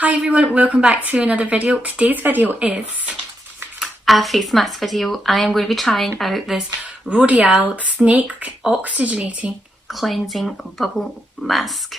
Hi everyone, welcome back to another video. Today's video is a face mask video. I am going to be trying out this Rodial Snake Oxygenating Cleansing Bubble Mask.